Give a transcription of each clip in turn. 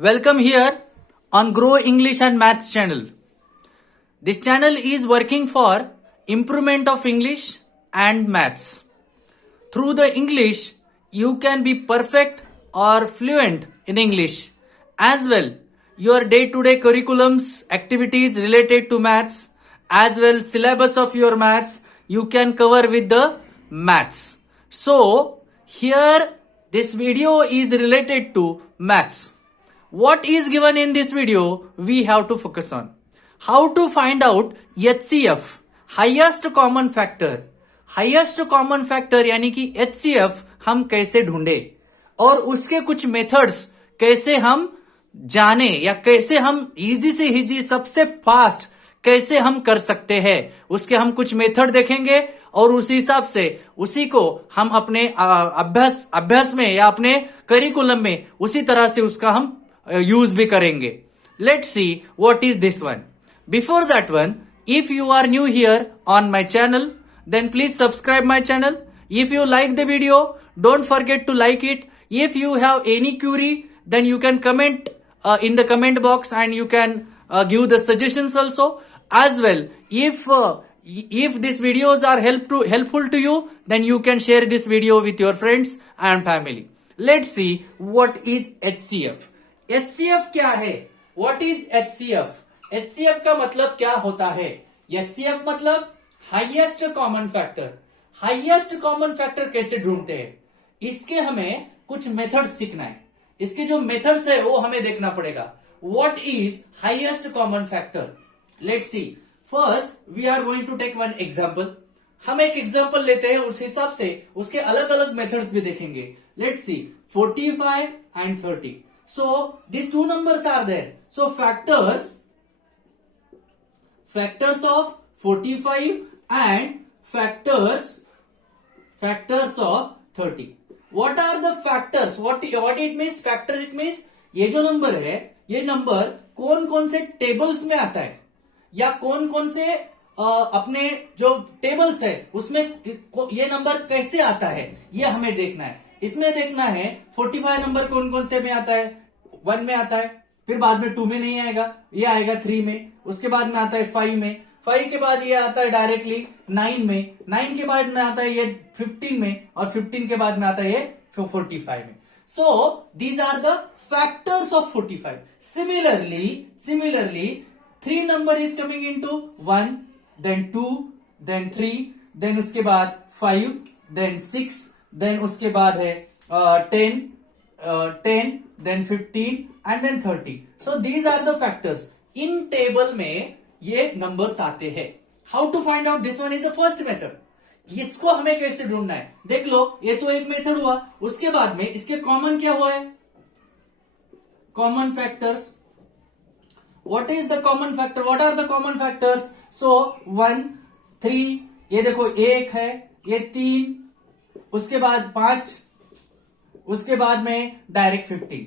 Welcome here on Grow English and Maths channel. This channel is working for improvement of English and Maths. Through the English, you can be perfect or fluent in English. As well, your day-to-day curriculums, activities related to Maths, as well syllabus of your Maths, you can cover with the Maths. So, here this video is related to Maths. What is given in this video, we have to focus on. How to find out HCF, highest common factor. Highest common factor यानी कि HCF हम कैसे ढूंढे और उसके कुछ मेथड्स कैसे हम जाने या कैसे हम इजी से इजी सबसे फास्ट कैसे हम कर सकते हैं, उसके हम कुछ मेथड देखेंगे और उसी हिसाब से उसी को हम अपने अभ्यास में या अपने करिकुलम में उसी तरह से उसका हम यूज भी करेंगे. Let's see what is this one. Before that one, if you are new here on my channel, then please subscribe my channel. If you like the video, don't forget to like it. If you have any query, then you can comment in the comment box and you can give the suggestions also. As well, if these videos are helpful to you, then you can share this video with your friends and family. Let's see what is HCF. HCF क्या है? What is HCF? HCF का मतलब क्या होता है? HCF मतलब highest common factor. Highest common factor कैसे ढूंढते हैं, इसके हमें कुछ मेथड्स सीखना है. इसके जो मेथड्स है वो हमें देखना पड़ेगा. What is highest common factor? Let's see. First we are going to take one example. हम एक एग्जांपल लेते हैं, उस हिसाब से उसके अलग अलग मेथड्स भी देखेंगे. Let's see 45 and 30. So this two numbers are there. So factors of 45 and factors of 30. What are the factors? What it means? Factors it means ये जो नंबर है, ये नंबर कौन कौन से टेबल्स में आता है या कौन कौन से अपने जो टेबल्स है उसमें ये नंबर कैसे आता है, ये हमें देखना है. इसमें देखना है 45 नंबर कौन कौन से में आता है. 1 में आता है, फिर बाद में 2 में नहीं आएगा, ये आएगा 3 में, उसके बाद में आता है 5 में, 5 के बाद ये आता है डायरेक्टली 9 में, 9 के बाद में आता है ये 15 में, और 15 के बाद में आता है ये 45 में. So these are the factors of 45. Similarly 3 number is coming into 1, then 2, then 3, then उसके बाद 5, देन 6, देन उसके बाद है 10, then 15 and then 30. So these are the factors. इन टेबल में ये नंबर्स आते हैं. How to find out? This one is the first method. इसको हमें कैसे ढूंढना है? देख लो, ये तो एक मेथड हुआ. उसके बाद में इसके कॉमन क्या हुआ है? Common factors. What is the common factor? What are the common factors? So 1, 3, ये देखो 1 है, ये 3, उसके बाद 5, उसके बाद में डायरेक्ट 15.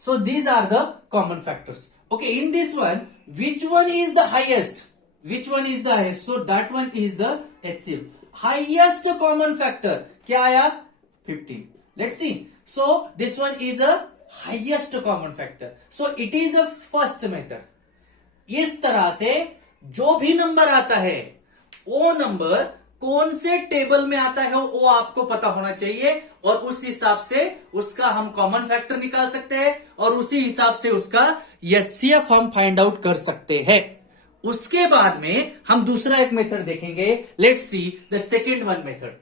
So these are the common factors. Okay, in this one, which one is the highest? Which one is the highest? So that one is the HCF. Highest common factor क्या आया? 15. Let's see. So this one is a highest common factor. So it is a first method. इस तरह से जो भी नंबर आता है, वो नंबर कौन से टेबल में आता है वो आपको पता होना चाहिए, और उस हिसाब से उसका हम कॉमन फैक्टर निकाल सकते हैं और उसी हिसाब से उसका HCF हम फाइंड आउट कर सकते हैं. उसके बाद में हम दूसरा एक मेथड देखेंगे. Let's see the second one method.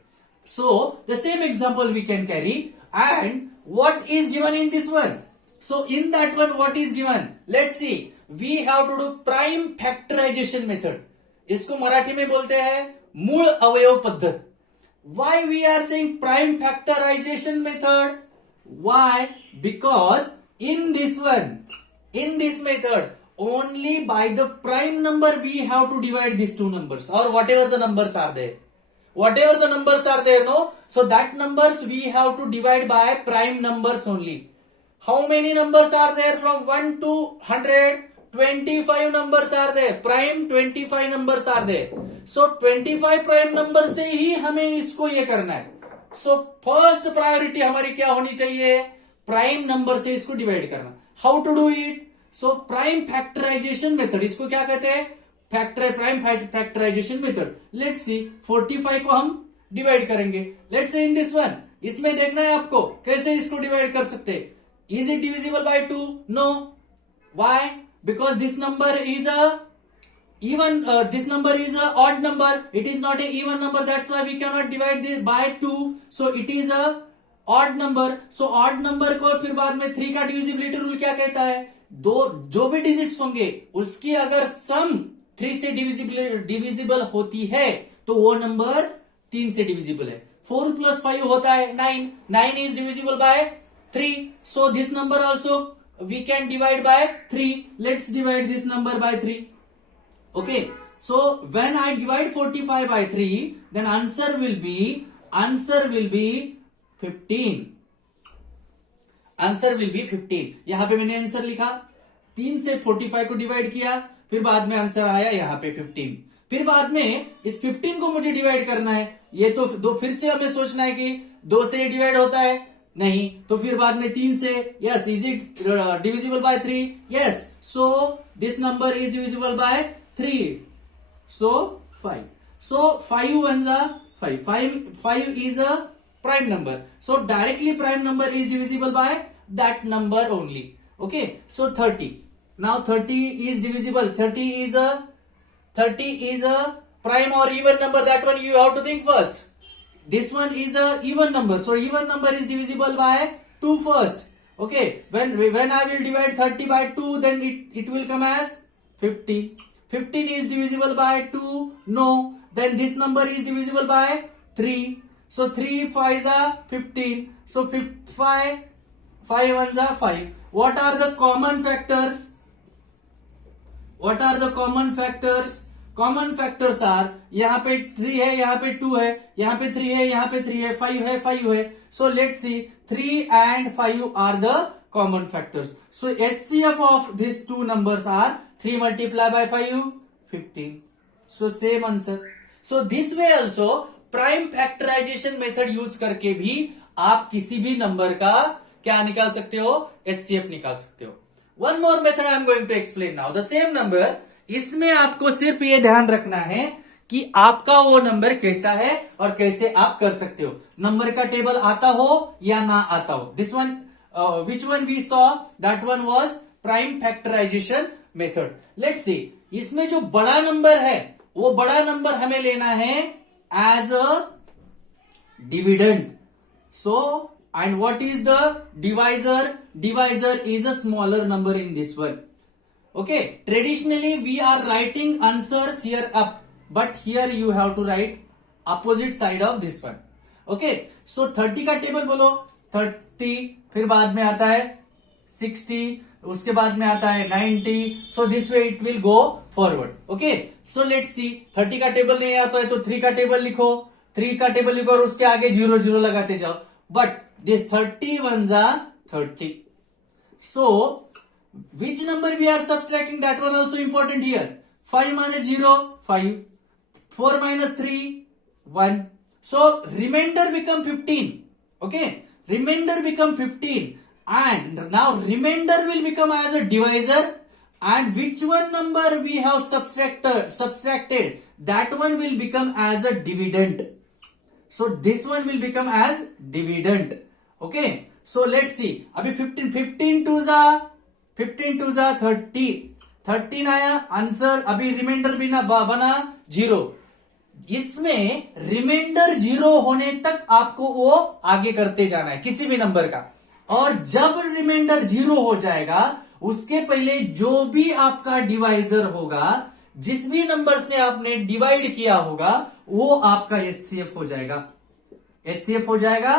So the same example we can carry. And what is given in this one? So in that one what is given? Let's see. We have to do prime factorization method. इसको मराठी में बोलते हैं मूल अवयव पद्धत. Why we are saying prime factorization method? Why? Because in this method, only by the prime number we have to divide these two numbers, or whatever the numbers are there. Whatever the numbers are there, no? So that numbers we have to divide by prime numbers only. How many numbers are there from 1 to 100? 25 numbers are there. Prime 25 numbers are there. So 25 prime number से ही हमें इसको ये करना है. So first priority हमारी क्या होनी चाहिए? प्राइम नंबर से इसको डिवाइड करना। How to do it? So prime factorization method, इसको क्या कहते हैं? Prime factorization method. Let's see 45 को हम डिवाइड करेंगे। Let's say in this one, इसमें देखना है आपको कैसे इसको डिवाइड कर सकते हैं। Is it divisible by 2? No. Why? Because this number is a even this number is a odd number, it is not a even number, that's why we cannot divide this by 2, so it is a odd number। so odd number को फिर बाद में 3 का divisibility rule क्या कहता है? दो जो भी डिजिट्स होंगे उसकी अगर सम 3 से डिविजिबल होती है तो वो नंबर 3 से डिविजिबल है। 4 + 5 होता है 9, 9 is divisible by 3, so this number also we can divide by 3। let's divide this number by 3। Okay, so when I divide 45 by 3, then answer will be 15। Answer will be 15। यहां पे मैंने आंसर लिखा, 3 से 45 को डिवाइड किया, फिर बाद में आंसर आया यहां पे 15। फिर बाद में इस 15 को मुझे डिवाइड करना है। ये तो दो, फिर से हमें सोचना है कि 2 से डिवाइड होता है नहीं, तो फिर बाद में 3 से। Yes, is it divisible bye 3? Yes, so this number is divisible by 3, so 5। so 5 ones are 5, 5 is a prime number, so directly prime number is divisible by that number only। okay, so 30, now 30 is divisible, 30 is a prime or even number, that one you have to think first। this one is a even number, so even number is divisible by 2 first। okay, when I will divide 30 by 2, then it will come as 50। 15 is divisible by 2? No. Then this number is divisible by 3. So 3 5s are 15. So 5 1s are 5. What are the common factors? What are the common factors? Common factors are, यहाँ पे 3 है, यहाँ पे 2 है, यहाँ पे 3 है, यहाँ पे 3 है, 5 है, 5 है। So let's see, 3 and 5 are the common factors। so HCF of these two numbers are 3 multiplied by 5, 15। so same answer। so this way also prime factorization method use करके भी आप किसी भी नंबर का क्या निकाल सकते हो? HCF निकाल सकते हो। one more method I am going to explain now, the same number। इसमें आपको सिर्फ ये ध्यान रखना है कि आपका वो नंबर कैसा है और कैसे आप कर सकते हो। नंबर का टेबल आता हो या ना आता हो। This one which one we saw, that one was prime factorization method। let's see, इसमें जो बड़ा नंबर है वो बड़ा नंबर हमें लेना है as a dividend। so and what is the divisor? Divisor is a smaller number in this one। okay, traditionally we are writing answers here up, but here you have to write opposite side of this one। okay, so 30 का टेबल बोलो, 30, फिर बाद में आता है 60, उसके बाद में आता है 90। So this way it will go forward. Okay, so let's see, 30 का टेबल नहीं आता है तो 3 का टेबल लिखो, 3 का टेबल लिखो और उसके आगे 0 0 लगाते जाओ। But this 30 ones are 30। So which number we are subtracting, that one also important here. 5 minus 0 5, 4 minus 3 1। So remainder become 15। Okay, remainder become 15, and now remainder will become as a divisor, and which one number we have subtracted, that one will become as a dividend। so this one will become as dividend। okay, so let's see, अभी 15 2s are 30, 13 आया आंसर। अभी रिमाइंडर भी ना बना 0। इसमें रिमाइंडर 0 होने तक आपको वो आगे करते जाना है किसी भी नंबर का, और जब रिमाइंडर 0 हो जाएगा उसके पहले जो भी आपका डिवाइजर होगा, जिस भी नंबर से आपने डिवाइड किया होगा, वो आपका HCF हो जाएगा। HCF हो जाएगा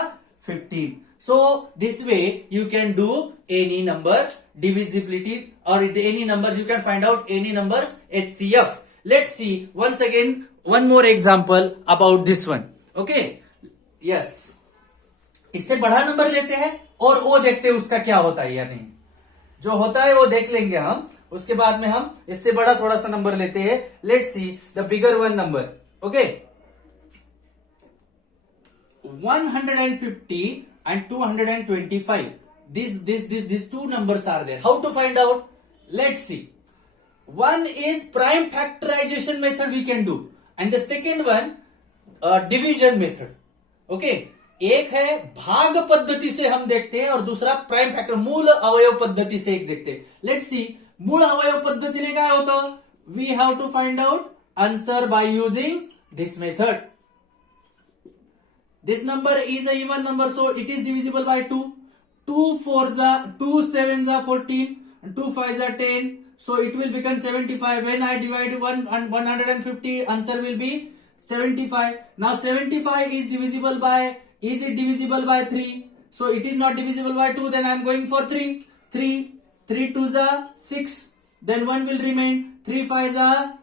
15। So this way you can do any number divisibility, or any numbers you can find out any numbers HCF। let's see once again one more example about this one। okay, yes, इससे बड़ा नंबर लेते हैं और वो देखते हैं उसका क्या होता है या नहीं। जो होता है वो देख लेंगे हम, उसके बाद में हम इससे बड़ा थोड़ा सा नंबर लेते हैं। Let's see the bigger one number. Okay, 150 and 225। these two numbers are there. How to find out? Let's see. One is prime factorization method we can do, and the second one division method. Okay, एक है भाग पद्धति से हम देखते हैं और दूसरा प्राइम फैक्टर मूल अवयव पद्धति से एक देखते हैं. Let's see. मूल अवयव पद्धतीने काय होतं? We have to find out answer by using this method. This number is a even number, so it is divisible by 2. 2 7s are 14, and 2 5s are 10. So it will become 75. When I divide 150, answer will be 75. Now 75 is divisible by, is it divisible by 3? So it is not divisible by 2, then I am going for 3. 3 2s are 6. Then 1 will remain. 3 5s are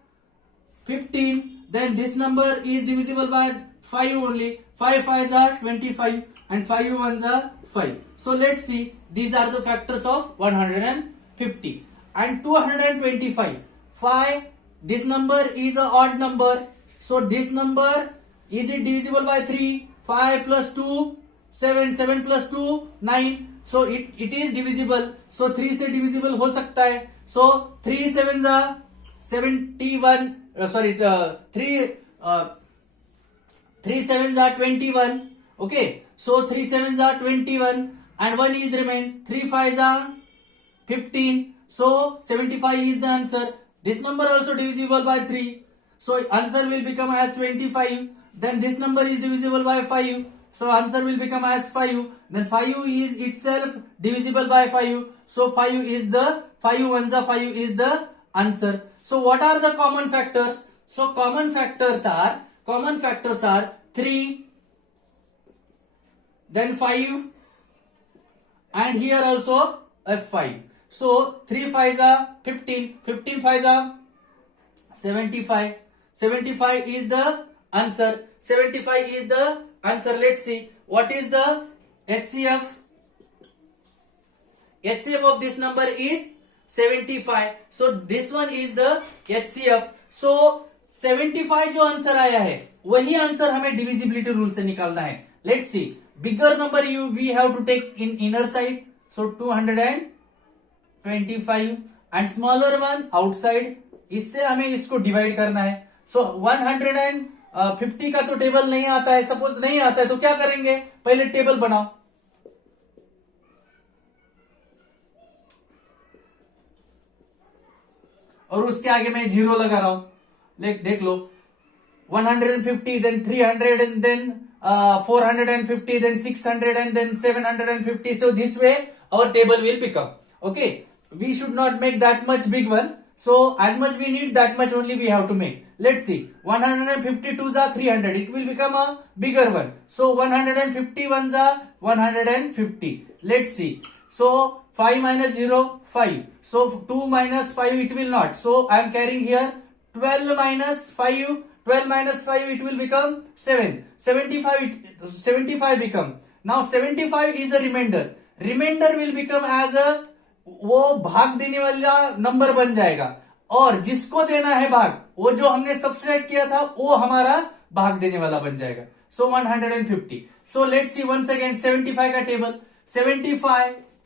15. Then this number is divisible by 5 only. 5 5s are 25 and 5 1s are 5. So let's see. These are the factors of 150 and 225. 5. This number is a odd number. So this number, is it divisible by 3? 5 plus 2 7. 7 plus 2 9. So it is divisible. So 3 से divisible हो सकता है. So 3 7s are 71. 3 7s are 21. Okay, so 3 7s are 21 and 1 is remain. 3 5s are 15. So 75 is the answer. This number also divisible by 3. So answer will become as 25. Then this number is divisible by 5. So answer will become as 5. Then 5 is itself divisible by 5. So 5 is the 5 1s are 5 is the answer. So what are the common factors? So common factors are 3, then 5, and here also a 5. So 3 5s are 15, 15 5s are 75. 75 is the answer. 75 is the answer. Let's see. What is the HCF? HCF of this number is 75. So this one is the HCF. So 75 जो आंसर आया है वही आंसर हमें divisibility rule से निकालना है. Let's see. Bigger number you we have to take in inner side. So 225 and smaller one outside. इससे हमें इसको डिवाइड करना है. सो 150 का तो टेबल नहीं आता है. सपोज नहीं आता है तो क्या करेंगे? पहले टेबल बनाओ. और उसके आगे मैं 0 लगा रहा हूं. देख लो. 150, then 300, and then 450, then 600, and then 750. So this way our table will become. Okay, we should not make that much big one. So as much we need, that much only we have to make. Let's see. 152s are 300. It will become a bigger one. So 151s are 150. Let's see. So 5 minus 0, 5. So 2 minus 5, it will not. So I am carrying here 12 minus 5. 12 minus 5, it will become 7. 75 become. Now 75 is a remainder. Remainder will become as a, वो भाग देने वाला नंबर बन जाएगा. और जिसको देना है भाग, वो जो हमने सब्सट्रैक्ट किया था वो हमारा भाग देने वाला बन जाएगा. So 150. So let's see once again 75 का टेबल.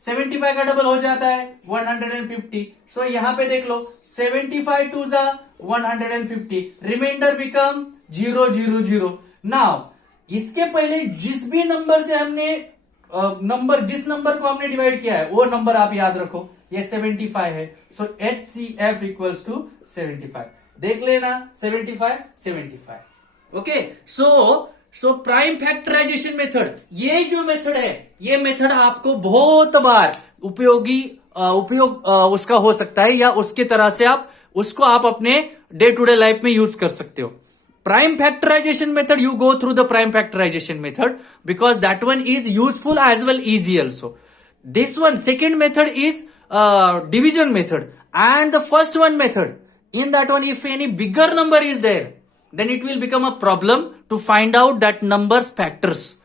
75 का डबल हो जाता है 150. सो यहां पे देख लो. 75 2 जा 150. Reminder become 0 0 0. नाउ इसके पहले जिस भी नंबर से हमने जिस नंबर को हमने डिवाइड किया है वो नंबर आप याद रखो. ये 75 है. सो HCF इक्वल्स टू 75. देख लेना 75. Okay. So prime factorization method, ये जो मेथड है, ये मेथड आपको बहुत बार उपयोग उसका हो सकता है, या उसके तरह से आप अपने डे टू डे लाइफ में यूज कर सकते हो. Prime factorization method, you go through the prime factorization method because that one is useful as well easy also. This one, second method is division method, and the first one method, in that one if any bigger number is there, then it will become a problem to find out that numbers factors.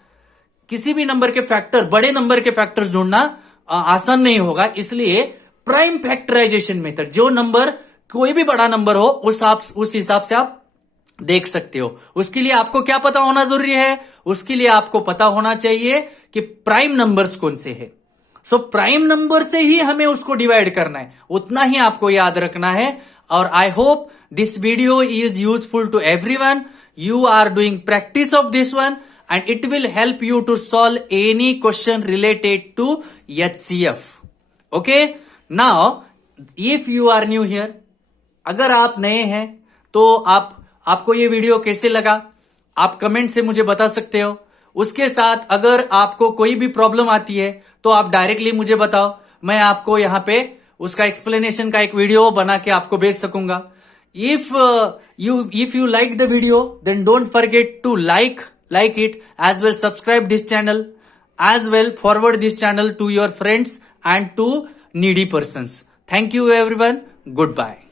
किसी भी नंबर के फैक्टर, बड़े नंबर के फैक्टर्स ढूंढना आसान नहीं होगा. इसलिए प्राइम फैक्टराइजेशन मेथड, जो नंबर कोई भी बड़ा नंबर हो उस हिसाब से आप देख सकते हो. उसके लिए आपको क्या पता होना जरूरी है? उसके लिए आपको पता होना चाहिए कि प्राइम नंबर्स कौन से हैं. सो प्राइम नंबर से ही हमें उसको डिवाइड करना है, उतना ही आपको याद रखना है. और I hope this video is useful to everyone. You are doing practice of this one and it will help you to solve any question related to HCF. Okay? Now, if you are new here, अगर आप नए हैं तो आपको ये वीडियो कैसे लगा आप कमेंट से मुझे बता सकते हो. उसके साथ अगर आपको कोई भी प्रॉब्लम आती है तो आप डायरेक्टली मुझे बताओ, मैं आपको यहाँ पे उसका एक्सप्लेनेशन का एक वीडियो बना के आपको भेज सकूंगा. If you like the video, then don't forget to like it, as well subscribe this channel, as well forward this channel to your friends and to needy persons. Thank you everyone. Goodbye.